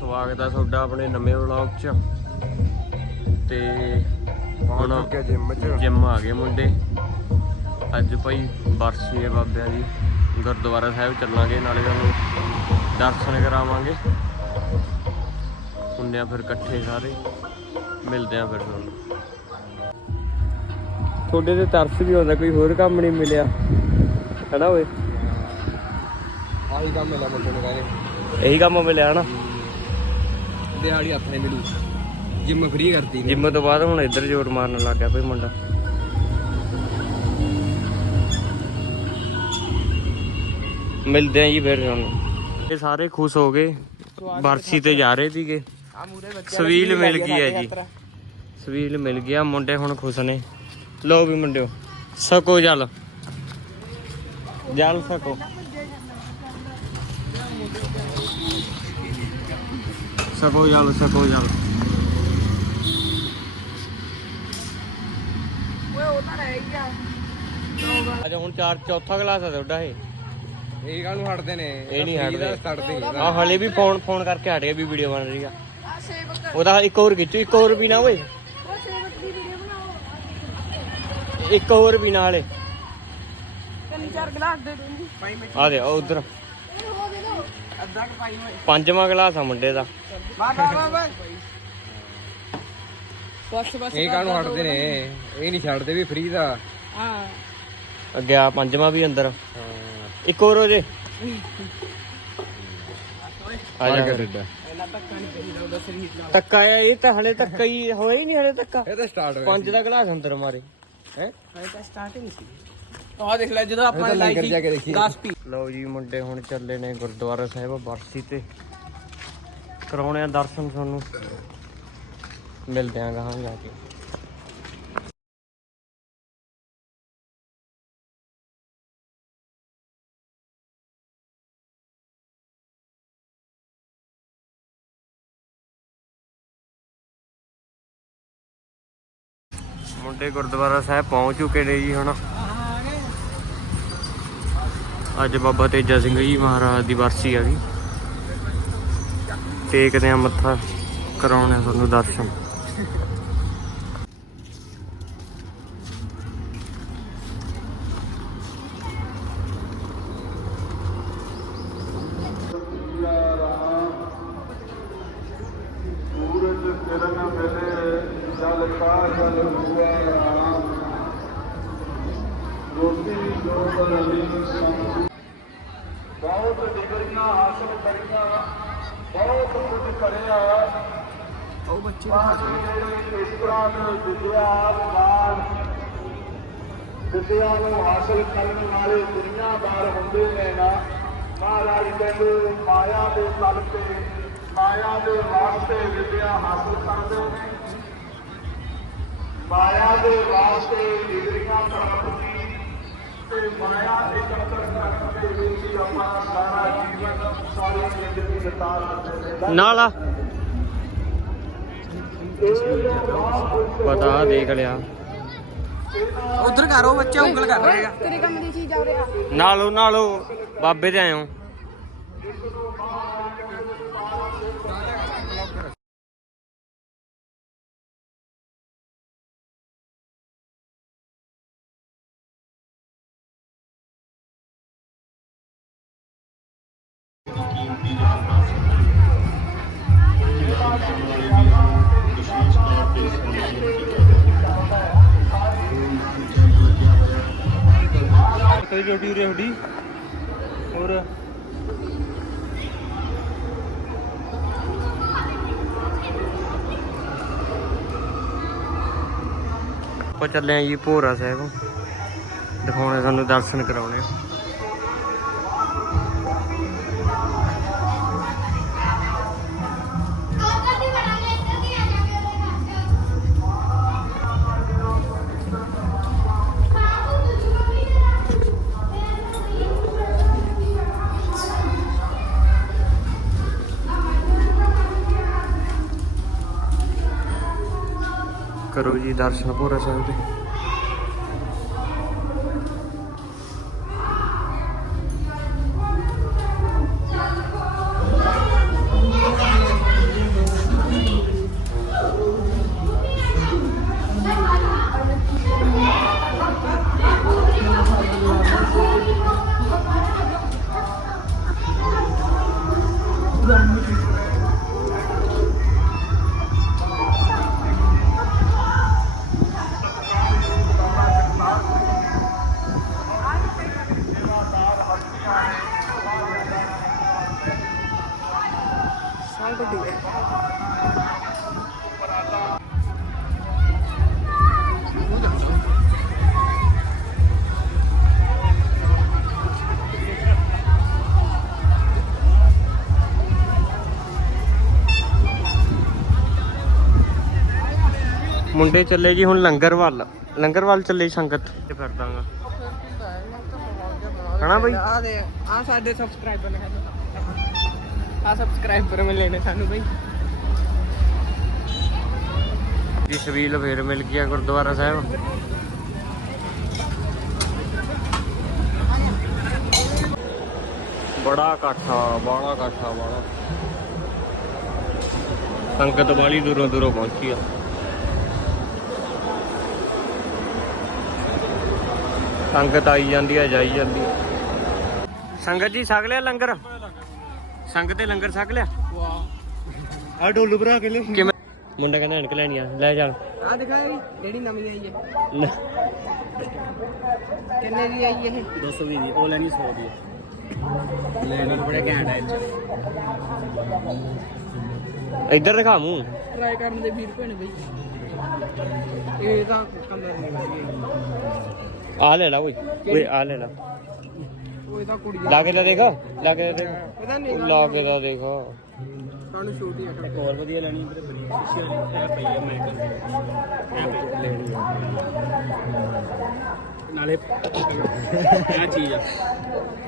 ਸਵਾਗਤ ਹੈ ਤੁਹਾਡਾ ਆਪਣੇ ਨਵੇਂ ਵਲੌਗ 'ਚ। ਤੇ ਹੁਣ ਚੁੱਕਿਆ ਜਿੰਮ ਚ। ਜਿੰਮ ਆ ਗਏ ਮੁੰਡੇ। ਅੱਜ ਭਾਈ ਬਰਸੀ ਹੈ ਬਾਬਿਆਂ ਦੀ। ਗੁਰਦੁਆਰਾ ਸਾਹਿਬ ਚੱਲਾਂਗੇ ਨਾਲੇ ਤੁਹਾਨੂੰ ਦਰਸ਼ਨ ਕਰਾਵਾਂਗੇ। ਹੁੰਦੇ ਆ ਫਿਰ ਇਕੱਠੇ ਸਾਰੇ। ਮਿਲਦੇ ਆ ਫਿਰ ਤੁਹਾਨੂੰ। ਤੁਹਾਡੇ ਤੇ ਤਰਸ ਵੀ ਆਉਂਦਾ ਕੋਈ ਹੋਰ ਕੰਮ ਨਹੀਂ ਮਿਲਿਆ। ਹੈਨਾ ਓਏ? ਆਹੀ ਕੰਮ ਮਿਲਿਆ ਮੁੰਡੇ ਨੂੰ ਕਹਿੰਦੇ ਇਹੀ ਕੰਮ ਮਿਲਿਆ ਨਾ ਦਿਹਾੜੀ ਹੱਥ ਨੇ ਮਿਲੂ ਜਿੰਮ ਫ੍ਰੀ ਕਰਤੀ ਨੇ। ਜਿੰਮ ਤੋਂ ਬਾਅਦ ਹੁਣ ਇੱਧਰ ਜ਼ੋਰ ਮਾਰਨ ਲੱਗ ਗਿਆ ਭਈ ਮੁੰਡਾ। ਮਿਲਦੇ ਆਂ ਜੀ ਫਿਰ ਤੁਹਾਨੂੰ ਇਹ ਸਾਰੇ ਖੁਸ਼ ਹੋ ਗਏ। ਬਰਸੀ ਤੇ ਜਾ ਰਹੇ ਸੀਗੇ। ਸਵੀਲ ਮਿਲ ਗਈ ਹੈ ਜੀ। ਸਵੀਲ ਮਿਲ ਗਿਆ, ਮੁੰਡੇ ਹੁਣ ਖੁਸ਼ ਨੇ। ਲੋ ਵੀ ਮੁੰਡਿਓ, ਸਕੋ ਜਲ। ਜਲ ਸਕੋ। ਸਕੋ ਜਲ ਸਕੋ ਜਲ ਅਜਾ ਹੁਣ ਚਾਰ ਚੌਥਾ ਕਲਾਸ ਆ ਤੁਹਾਡਾ ਇਹ। ਇਹ ਕਾਹਨੂੰ ਹਟਦੇ ਨੇ। ਇਹ ਨਹੀਂ ਹਟਦੇ। ਨਹੀਂ ਆ ਹਲੇ ਵੀ ਫੋਨ ਫੋਨ ਕਰਕੇ ਹਟ ਗਿਆ ਵੀ ਵੀਡੀਓ ਬਣ ਰਹੀ ਆ। ਉਹਦਾ ਇੱਕ ਹੋਰ ਖਿੱਚੋ ਇੱਕ ਹੋਰ ਵੀ ਨਾ ਓਏ। ਇੱਕ ਹੋਰ ਵੀ ਨਾ ਹਲੇ ਤਿੰਨ ਚਾਰ ਗਲਾਸ ਦੇ ਦੂੰਗੀ। ਆ ਦੇ ਉਹ ਉਧਰ। ਅੱਧਾ ਕ ਪਾਈ ਹੋਏ ਪੰਜਵਾਂ ਕਲਾਸ ਆ ਮੁੰਡੇ ਦਾ। ਵਾਹ ਵਾਹ ਵਾਹ ਬਸ ਬਸ ਇਹ ਕਾਹਨੂੰ ਹਟਦੇ ਨੇ? ਇਹ ਨਹੀਂ ਛੱਡਦੇ ਵੀ ਫ੍ਰੀ ਦਾ। ਹਾਂ। ਅੱਗੇ ਆ ਪੰਜਵਾਂ ਵੀ ਅੰਦਰ। ਇੱਕ ਹੋਰ ਹੋ ਜੇ। ਆ ਜਾ। ਫਿਰ। ਡੱਡਾ। ਧੱਕਾ ਆ ਇਹ ਤਾਂ ਹਲੇ ਧੱਕਾ ਹੀ ਹੋਇਆ ਹੀ ਨਹੀਂ ਹਲੇ ਧੱਕਾ। ਇਹ ਤਾਂ ਸਟਾਰਟ ਹੋਇਆ ਪੰਜ ਦਾ ਕਲਾਸ ਅੰਦਰ ਮਾਰੇ। ਹੈ? ਹਲੇ ਤਾਂ ਸਟਾਰਟਿੰਗ ਸੀ। ਆਹ ਦੇਖ ਲੈ ਜਦੋਂ ਆਪਾਂ ਤਾਂ ਲੰਗਰ ਜਾ ਕੇ ਦੇਖੀ। 10 ਪੀ। ਲਓ ਜੀ ਮੁੰਡੇ ਹੁਣ ਚੱਲੇ ਨੇ ਗੁਰਦੁਆਰਾ ਸਾਹਿਬ ਬਰਸੀ ਤੇ। ਕਰਾਉਣੇ ਆ ਦਰਸ਼ਨ ਤੁਹਾਨੂੰ। ਮਿਲਦੇ ਆਂ ਗਾਹਾਂ ਜਾ ਕੇ। ਮੁੰਡੇ ਗੁਰਦੁਆਰਾ ਸਾਹਿਬ ਪਹੁੰਚ ਚੁੱਕੇ ਨੇ ਜੀ ਹੁਣ। ਅੱਜ ਬਾਬਾ ਤੇਜਾ ਸਿੰਘ ਜੀ ਮਹਾਰਾਜ ਦੀ ਵਰਸੀ ਆ ਗਈ ਟੇਕਦੇ ਆ ਮੱਥਾ ਕਰਾਉਣੇ ਆ ਤੁਹਾਨੂੰ ਦਰਸ਼ਨ ਸੂਰਜ ਕਿਰਨ ਮਿਲੇ ਜਲ ਕਾ ਜਲ ਹੁਆ ਰਾਮ ਰੋਟੀ ਜੋ ਬਲੀ ਸੰਗ ਬਹੁਤ ਡਿਗਰੀਆਂ ਹਾਸਲ ਕਰੀਆਂ ਬਹੁਤ ਕੁਝ ਕਰਿਆ। ਉਹ ਬੱਚੇ ਇਸ ਤਰ੍ਹਾਂ ਦੀ ਵਿਦਿਆ ਮਾਨ ਵਿਦਿਆ ਨੂੰ ਹਾਸਲ ਕਰਨ ਵਾਲੇ ਦੁਨੀਆਦਾਰ ਹੁੰਦੇ ਨੇ ਨਾ। ਮਹਾਰਾਜ ਕਹਿੰਦੇ ਮਾਇਆ ਦੇ ਤਲ ਤੇ ਮਾਇਆ ਦੇ ਵਾਸਤੇ ਵਿਦਿਆ ਹਾਸਲ ਕਰਦੇ ਨੇ। ਮਾਇਆ ਦੇ ਵਾਸਤੇ ਡਿਗਰੀਆਂ ਪ੍ਰਾਪਤ ਕੀ ਤੇ ਮਾਇਆ ਇਕੱਤਰ ਕਰਨ ਦੇ ਵਿੱਚ ਆਪਣਾ ਸਾਰਾ ਨਾਲ। ਆ ਪਤਾ ਦੇਖ ਲਿਆ। ਉਧਰ ਕਰ ਬੱਚਾ ਉਂਗਲ ਕਰ ਰਹੇਗਾ ਤੇਰੇ ਕੰਮ ਦੀ ਚੀਜ਼ ਆ ਰਿਹਾ। ਨਾਲੋ ਨਾਲੋ ਬਾਬੇ ਤੇ ਆਇਓ। ਕੋਈ ਡਿਊਟੀ ਉਰੇ ਹੁਡੀ ਹੋਰ ਆਪਾਂ ਚੱਲੇ ਆਂ ਜੀ ਭੋਰਾ ਸਾਹਿਬ ਦਿਖਾਉਣੇ ਸਾਨੂੰ ਦਰਸ਼ਨ ਕਰਾਉਣੇ ਆ। करो जी दर्शन भोरा साहब के Yeah. ਮੁੰਡੇ ਚੱਲੇ ਜੀ ਹੁਣ ਲੰਗਰ ਵੱਲ ਲੰਗਰ ਵੱਲ ਚੱਲੇ ਜੀ ਸੰਗਤ। ਤੇ ਫਿਰਦਾਗਾ ਹਨਾ ਬਈ? ਆ ਦੇ ਆ ਸਾਡੇ ਸਬਸਕ੍ਰਾਈਬਰ ਨੇ ਆ ਸਬਸਕ੍ਰਾਈਬਰ ਮਿਲੇ ਨੇ ਸਾਨੂੰ ਬਈ। ਜੀ ਸਵੀਲ ਫੇਰ ਮਿਲ ਗਿਆ ਗੁਰਦੁਆਰਾ ਸਾਹਿਬ। ਬੜਾ ਇਕੱਠਾ ਬਾੜਾ ਇਕੱਠਾ ਬਾੜਾ ਸੰਗਤ ਵਾਲੀ ਦੂਰੋਂ ਦੂਰੋਂ ਪਹੁੰਚੀ ਆ। ਸੰਗਤ ਆਈ ਜਾਂਦੀ ਆ ਜਾਈ ਜਾਂਦੀ ਆ ਸੰਗਤ ਜੀ ਛਕ ਲਿਆ ਲੰਗਰ? ਸੰਗਤ ਤੇ ਲੰਗਰ ਛਕ ਲਿਆ? ਵਾਹ ਆ ਡੋਲੂ ਭਰਾ ਕੇ ਲੈ ਕਿਵੇਂ? ਮੁੰਡਾ ਕਹਿੰਦਾ ਐਨਕ ਲੈਣੀ ਆ ਲੈ ਚੱਲ। ਆ ਦਿਖਾ ਜੀ ਜਿਹੜੀ ਨਵੀਂ ਆਈ ਹੈ। ਕਿੰਨੇ ਦੀ ਆਈ ਇਹ? 200 ਵੀ ਦੀ ਉਹ ਲੈਣੀ 100 ਦੀ ਲੈਣੀ ਬੜੇ ਘੈਂਟ ਹੈ ਇੱਧਰ ਦਿਖਾ ਮੂੰਹ। ਟਰਾਈ ਕਰਨ ਦੇ 20 ਰੁਪਏ ਨੇ ਬਈ। ਇਹ ਤਾਂ ਕਲਰ ਨਹੀਂ ਵਧੀਆ ਆ ਲੈ ਲਾ ਓਏ ਓਏ ਆ ਲੈ ਲਾ। ਉਹ ਇਹਦਾ ਕੁੜੀ ਲਾ ਕੇ ਤਾਂ ਦੇਖ ਲਾ ਕੇ ਤਾਂ ਦੇਖ। ਨਹੀਂ ਲਾ ਕੇ ਤਾਂ ਦੇਖ। ਸਾਨੂੰ ਛੂਟ ਹੀ ਆ ਇੱਕ ਹੋਰ ਵਧੀਆ ਲੈਣੀ ਵੀਰੇ ਬੜੀ ਸ਼ੀਸ਼ੇ ਵਾਲੀ ਇਹ ਪਈ ਹੈ ਮੈਂ ਲੈਣੀ ਨਾਲੇ ਇਹ ਚੀਜ਼ ਆ।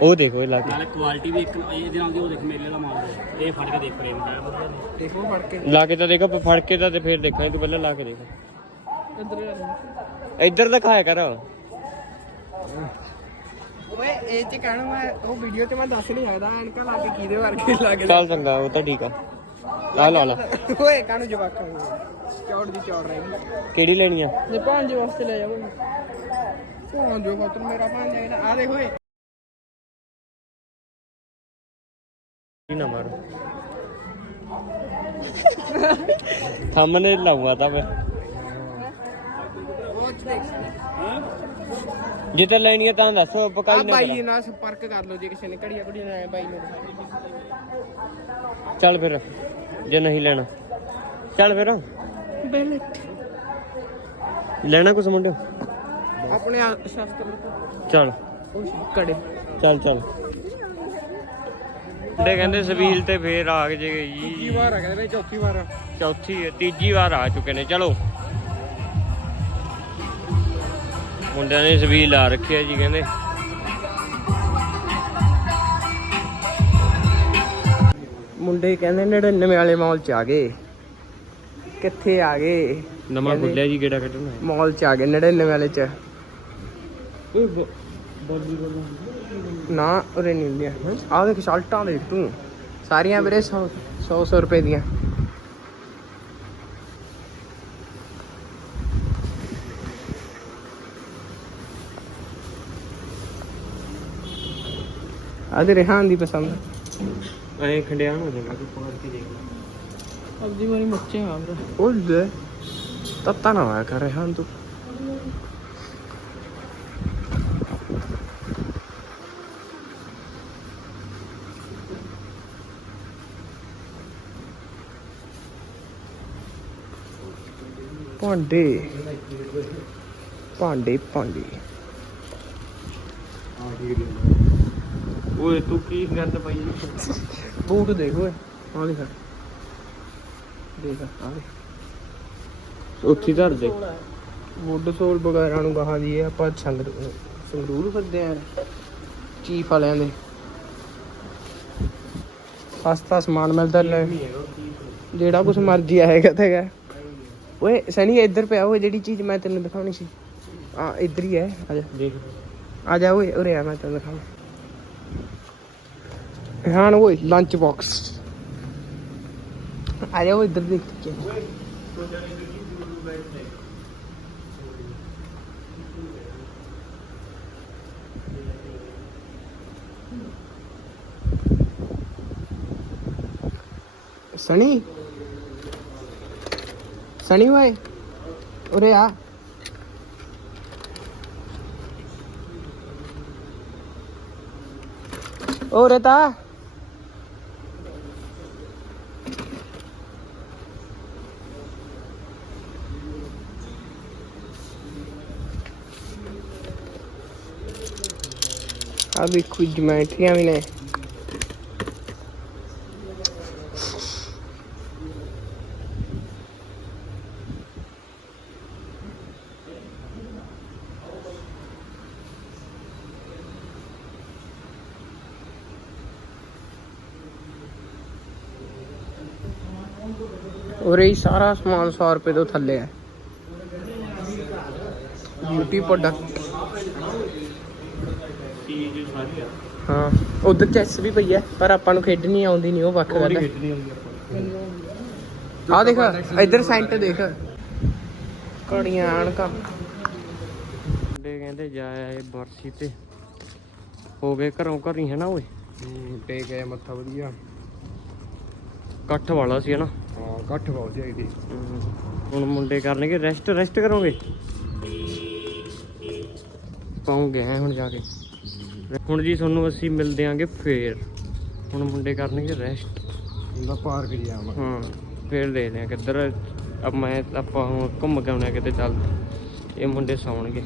ਉਹ ਦੇਖ ਓਏ ਲਾ ਕੇ। ਨਾਲੇ ਕੁਆਲਿਟੀ ਵੀ ਇੱਕ ਇਹਦੇ ਨਾਲ ਦੀ ਉਹ ਦੇਖ ਮੇਰੇ ਵਾਲਾ ਮਾਲ। ਇਹ ਫੜ ਕੇ ਦੇਖ ਫਰੇਮ ਦਾ। ਦੇਖੋ। ਫੜ ਕੇ। ਲਾ ਕੇ ਤਾਂ ਦੇਖ ਫੜ ਕੇ ਤਾਂ ਤੇ ਫੇਰ ਦੇਖਾਂ ਤੂੰ ਪਹਿਲਾਂ ਲਾ ਕੇ ਦੇਖ। ਇੱਧਰ। ਇੱਧਰ ਦਿਖਾਇਆ ਕਰ। ਓਏ ਇਹ ਚ ਕਹਿਣਾ ਮੈਂ ਉਹ ਵੀਡੀਓ ਚ ਮੈਂ ਦੱਸ ਨਹੀਂ ਸਕਦਾ ਐਨਕਾਂ ਲਾ ਕੇ ਕਿਹਦੇ ਵਰਗੇ ਲੱਗਦੇ। ਚੱਲ ਚੰਗਾ ਉਹ ਤਾਂ ਠੀਕ ਆ। ਲਾ ਲਾ ਲਾ। ਓਏ ਕਾਹਨੂੰ ਜਵਾਕਾਂ ਨੂੰ ਚੌੜ ਦੀ ਚੌੜ ਰਹਿ ਗਈ। ਕਿਹੜੀ ਲੈਣੀ ਆ? ਜੇ ਭਾਂਜੇ ਵਾਸਤੇ ਲੈ ਜਾਓ। ਭਾਂਜੋ ਖਾਤਰ ਮੇਰਾ ਭਾਂਜਾ ਇਹਦਾ ਆ ਦੇਖੋ ਓਏ ਕੀ ਨਾ ਮਾਰ। ਸਾਹਮਣੇ ਲਾਉਂਗਾ ਤਾਂ ਮੈਂ। ਉਹ ਚ ਦੇਖ। ਜੇ ਤੇ ਲੈਣੀ ਆ ਤਾਂ ਦੱਸ ਪਕਾਈ ਨਾ ਬਾਈ। ਨਾਲ ਸੰਪਰਕ ਕਰ ਲਓ ਜੇ ਕਿਸੇ ਨੇ ਘੜੀਆਂ ਘੜੀਆਂ ਲੈਣਾ ਬਾਈ ਨੂੰ ਚੱਲ ਫਿਰ ਜੇ ਨਹੀਂ ਲੈਣਾ। ਚੱਲ ਫਿਰ। ਲੈਣਾ ਕੁਛ ਮੁੰਡਿਓ? ਆਪਣੇ ਆ- ਸ਼ਾਸਤਰ ਚੱਲ। ਉਹ ਕੜੇ ਚੱਲ ਚੱਲ। ਮੁੰਡੇ ਕਹਿੰਦੇ ਸਵੀਲ ਤੇ ਫੇਰ ਆ ਗਏ ਜੀ ਕੀ ਵਾਰ ਆ ਕਹਿੰਦੇ ਚੌਥੀ ਵਾਰ ਆ। ਚੌਥੀ ਤੀਜੀ ਵਾਰ ਆ ਚੁੱਕੇ ਨੇ। ਚਲੋ। ਮੁੰਡਿਆਂ ਨੇ ਸਵੀਲ ਆ ਰੱਖੀ ਆ ਜੀ ਕਹਿੰਦੇ। ਮੁੰਡੇ ਕਹਿੰਦੇ 99 ਵਾਲੇ ਮਾਲ ਚ ਆ ਗਏ। ਕਿੱਥੇ ਆ ਗਏ? ਨਵਾਂ ਖੁੱਲਿਆ ਜੀ ਕਿਹੜਾ ਕੱਢਣਾ ਮਾਲ ਚ ਆ ਗਏ 99 ਵਾਲੇ ਚ। ਨਾ ਉਰੇ ਨਹੀਂ ਲਿਆ ਆ ਦੇਖ ਸ਼ਰਟਾਂ ਦੇਖ ਤੂੰ। ਸਾਰੀਆਂ ਵੀਰੇ 100 100 100 ਰੁਪਏ ਦੀਆਂ। ਆਦੇ ਰਿਹਾਨ ਦੀ ਪਸੰਦ। ਐ ਖੰਡਿਆਣ ਹੋ ਜਾਏਗਾ ਤੂੰ ਪਾਰ ਕੇ ਦੇਖ ਲੈ। ਸਬਜ਼ੀ ਮਾਰੀ ਮੱਚੇ ਹਾਂ ਉਹ ਲੈ ਤੱਤਾ ਨਾ ਹੋਇਆ ਕਰ ਰਿਹਾਨ ਤੂੰ। ਭਾਂਡੇ। ਭਾਂਡੇ ਭਾਂਡੇ। ਓਏ ਤੂੰ ਕੀ ਗੰਦ ਪਈ ਬੂਟ ਦੇਖ ਓਏ ਆ ਦੇਖ ਦੇਖ ਆ ਦੇ ਉੱਥੀ ਧਰ ਦੇ। ਵੁੱਡ ਸੋਲ ਵਗੈਰਾ ਨੂੰ ਗਾਹਾਂ ਦੀ ਆਪਾਂ ਸੰਗਰ ਸੰਗਰੂਰ ਫਿਰਦੇ ਆ ਚੀਫ ਵਾਲਿਆਂ ਦੇ। ਸਸਤਾ ਸਮਾਨ ਮਿਲਦਾ ਲੈ। ਜਿਹੜਾ ਕੁਝ ਮਰਜ਼ੀ ਆਏਗਾ ਤਾਂ ਹੈਗਾ ਓਏ ਸਣੀ ਇੱਧਰ ਪਿਆ ਓਏ ਜਿਹੜੀ ਚੀਜ਼ ਮੈਂ ਤੈਨੂੰ ਦਿਖਾਉਣੀ ਸੀ। ਆ ਇੱਧਰ ਹੀ ਹੈ ਆ ਜਾ। ਦੇਖ। ਆ ਜਾ ਓਏ ਉਰੇ ਆ ਮੈਂ ਤੈਨੂੰ ਦਿਖਾਵਾਂ ਹਾਂ ਓਏ ਲੰਚ ਬਾਕਸ ਆ ਜਾ ਓਏ ਇੱਧਰ ਕੇ। ਸਣੀ? ਸਣੀ ਓਏ ਉਰੇ ਆ। ਉਰੇ अभी कुछ जमैटरियाँ भी नहीं। और ये सारा समान सौ रुपये तो थले है। ब्यूटी प्रोडक्ट ਹਾਂ ਉਧਰ ਚੈਸ ਵੀ ਪਈ ਹੈ ਪਰ ਆਪਾਂ ਨੂੰ ਖੇਡਣੀ ਆਉਂਦੀ ਨਹੀਂ ਉਹ ਵੱਖ ਗੱਲ ਹੈ। ਖੇਡਣੀ ਆਉਂਦੀ ਆਪਾਂ ਆ। ਦੇਖ ਇੱਧਰ ਸੈਂਟਰ ਦੇਖ। ਘੜੀਆਂ ਅਣਕਾਂ ਮੁੰਡੇ ਕਹਿੰਦੇ ਜਾਇਆ ਇਹ ਬਰਸੀ ਤੇ। ਹੋ ਗਏ ਘਰੋਂ ਘਰੀ ਹੈ ਨਾ ਓਏ ਟੇਕ ਹੈ ਮੱਥਾ ਵਧੀਆ। ਇਕੱਠ ਵਾਲਾ ਸੀ ਹਨਾ? ਹਾਂ ਇਕੱਠ ਬਹੁਤ ਹਮ, ਹੁਣ ਮੁੰਡੇ ਕਰਨਗੇ ਰੈਸਟ ਰੈਸਟ ਕਰੋਗੇ? ਪਾਉਂਗੇ ਹੈ ਹੁਣ ਜਾ ਕੇ। ਹੁਣ ਜੀ ਤੁਹਾਨੂੰ ਅਸੀਂ ਮਿਲ ਦਿਆਂਗੇ ਫੇਰ। ਹੁਣ ਮੁੰਡੇ ਕਰਨਗੇ ਰੈਸਟ ਇਹਦਾ ਪਾਰਕ ਜੀ ਆਵਾਂ ਹਾਂ ਫੇਰ ਦੇਖਦੇ ਆ ਕਿੱਧਰ। ਅਬ ਮੈਂ ਆਪਾਂ ਹੁਣ ਘੁੰਮ ਕੇ ਆਉਣਾ ਕਿਤੇ ਚੱਲ। ਇਹ ਮੁੰਡੇ ਸੌਣਗੇ।